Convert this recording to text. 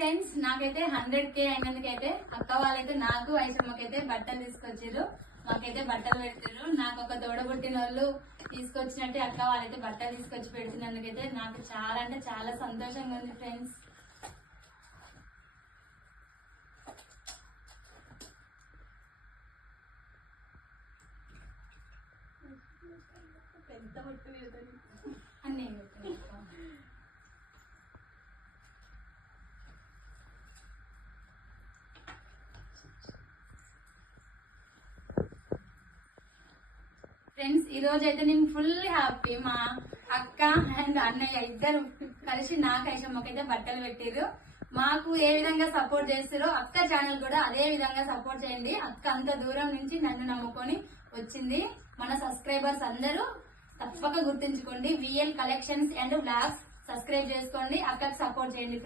Friends, నాకైతే 100K అయినందుకైతే అక్క వాళ్ళైతే నాకు ఐషమ్మకైతే బట్టలు తీసుకొచ్చారు. మాకైతే బట్టలు పెడతారు. నాకు ఒక తోడబుట్టిన వాళ్ళు తీసుకొచ్చినట్టే అక్క వాళ్ళైతే బట్టలు తీసుకొచ్చి పెడుతున్నందుకైతే నాకు చాలా అంటే చాలా సంతోషంగా ఉంది ఫ్రెండ్స్. అన్నీ ఫ్రెండ్స్, ఈ రోజు అయితే నేను ఫుల్ హ్యాపీ. మా అక్క అండ్ అన్నయ్య ఇద్దరు కలిసి నాకు ఐషమ్మకైతే బట్టలు పెట్టారు. మాకు ఏ విధంగా సపోర్ట్ చేస్తారో అక్క ఛానల్ కూడా అదే విధంగా సపోర్ట్ చేయండి. అక్క అంత దూరం నుంచి నన్ను నమ్ముకొని వచ్చింది. మన సబ్స్క్రైబర్స్ అందరూ తప్పక గుర్తుంచుకోండి. VL collections and blogs subscribe చేసుకోండి. అక్కకి సపోర్ట్ చేయండి.